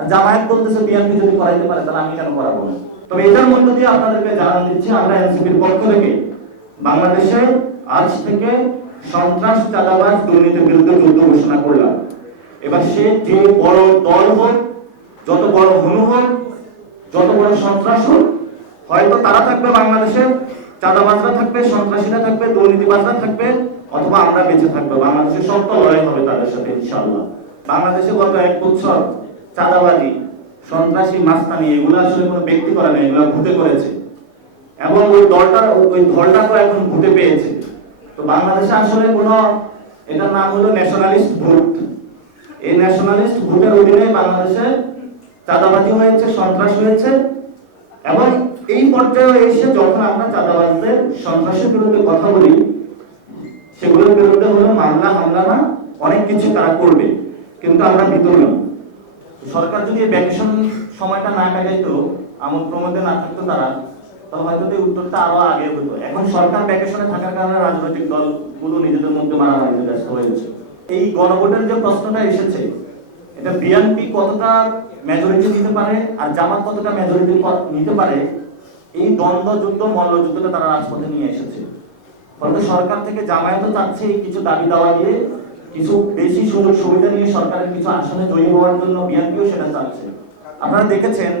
আর জামায়াত বলতেছে বিএনপি যদি করাইতে পারে, তাহলে আমি কেন করাবো না? তবে এটার মধ্য দিয়ে আপনাদেরকে জানান দিচ্ছি, আমরা এনসিপির পক্ষ থেকে বাংলাদেশে আজ থেকে সন্ত্রাস, চাঁদাবাজ দুর্নীতির বিরুদ্ধে যুদ্ধ ঘোষণা করলাম। এবার সে যে বড় দল হোক, যত বড় হনু হোক, যত বড় সন্ত্রাস হোক, হয়তো তারা থাকবে বাংলাদেশে চাঁদাবাজরা থাকবে, সন্ত্রাসীরা থাকবে, দুর্নীতিবাজরা থাকবে, অথবা আমরা বেঁচে থাকব। বাংলাদেশে সত্য লড়াই হবে তাদের সাথে, ইনশাআল্লাহ। বাংলাদেশে গত এক বছর চাঁদাবাজি, সন্ত্রাসী মাস্তানি, এগুলো আসলে কোনো ব্যক্তি করে না, এগুলো ভূতে করেছে। এবং ওই দলটা ওই দলটা তো এখন ভূতে পেয়েছে। তো বাংলাদেশে আসলে কোনো, এটার নাম হলো ন্যাশনালিস্ট ভোট এই ন্যাশনালিস্ট ভোটের অধীনে বাংলাদেশে চাঁদাবাজি হয়েছে, সন্ত্রাস হয়েছে। এবং এই পর্যায়ে এসে যখন আমরা চাঁদাবাজদের, সন্ত্রাসের বিরুদ্ধে কথা বলি, সেগুলোর বিরুদ্ধে হলো মামলা, হামলা না, অনেক কিছু তারা করবে। কিন্তু আমরা ভিতর নই। সরকার যদি ভ্যাকেশন সময়টা না কাটাইতো আমোদ প্রমোদে না থাকতো তারা, তাহলে হয়তো এই উত্তরটা আরও আগে হতো। এখন সরকার ভ্যাকেশনে থাকার কারণে রাজনৈতিক দলগুলো নিজেদের মধ্যে মারামারিতে ব্যস্ত হয়েছে এই গণভোটের যে প্রশ্নটা এসেছে, এটা বিএনপি কতটা মেজরিটি নিতে পারে আর জামাত কতটা মেজরিটি নিতে পারে, এই দ্বন্দ্ব, যুদ্ধ, মল্লযুদ্ধটা তারা রাজপথে নিয়ে এসেছে। ফলে সরকার থেকে জামায়াতও চাচ্ছে কিছু দাবি দাওয়া দিয়ে কিছু বেশি সুযোগ সুবিধা নিয়ে সরকারের কিছু আসনে জয়ী হওয়ার জন্য বিএনপিও সেটা চাচ্ছে। আপনারা দেখেছেন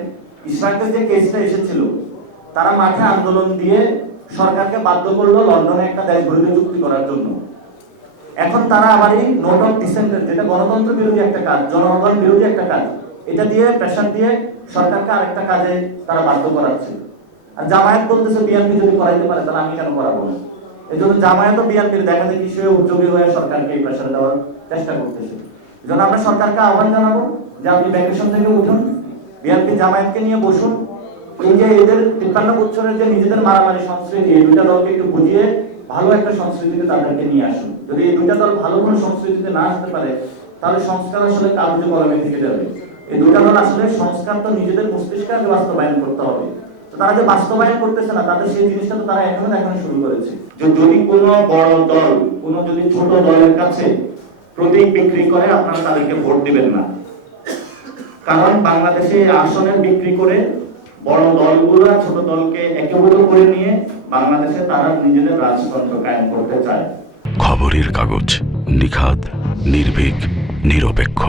ইসরায়েলের যে কেসটা এসেছিল, তারা মাঠে আন্দোলন দিয়ে সরকারকে বাধ্য করল লন্ডনে একটা দেশ বিরোধী চুক্তি করার জন্য। এখন তারা আবার এই নোট অফ ডিসেন্টের যেটা গণতন্ত্র বিরোধী একটা কাজ, জনগণ বিরোধী একটা কাজ, এটা দিয়ে প্রেশার দিয়ে সরকারকে আরেকটা কাজে তারা বাধ্য করাচ্ছে। আর জামায়াত বলতেছে, বিএনপি যদি করাইতে পারে, তাহলে আমি কেন করাবো না? এই জামায়াত ও বিএনপির দেখা সে উদ্যোগী হয়ে সরকারকে এই প্রেশার দেওয়ার চেষ্টা করতেছে। আমরা সরকারকে আহ্বান জানাব যে আপনি থেকে উঠুন, বিএনপি জামায়াতকে নিয়ে বসুন। এই যে এদের তিপ্পান্ন বছরের যে নিজেদের মারামারি সংস্কৃতি, এই দুটা দলকে একটু বুঝিয়ে ভালো একটা সংস্কৃতিতে তাদেরকে নিয়ে আসুন। যদি এই দুটা দল ভালো কোনো সংস্কৃতিতে না আসতে পারে, তাহলে সংস্কার আসলে কার্যকরণে থেকে যাবে। এই দুটা দল আসলে সংস্কার তো নিজেদের মস্তিষ্কে বাস্তবায়ন করতে হবে। তারা যে বাস্তবায়ন করতেছে না তাদের সেই জিনিসটা তো তারা এখনও এখনও শুরু করেছে। যে যদি কোনো বড় দল কোনো যদি ছোট দলের কাছে প্রতীক বিক্রি করে আপনারা তাদেরকে ভোট দিবেন না। কারণ বাংলাদেশে আসনের বিক্রি করে বড় দলগুলো আর ছোট দলকে একীভূত করে নিয়ে বাংলাদেশে তারা নিজেদের রাজতন্ত্র কায়েম করতে চায়। খবরের কাগজ নিখাত নির্ভীক নিরপেক্ষ।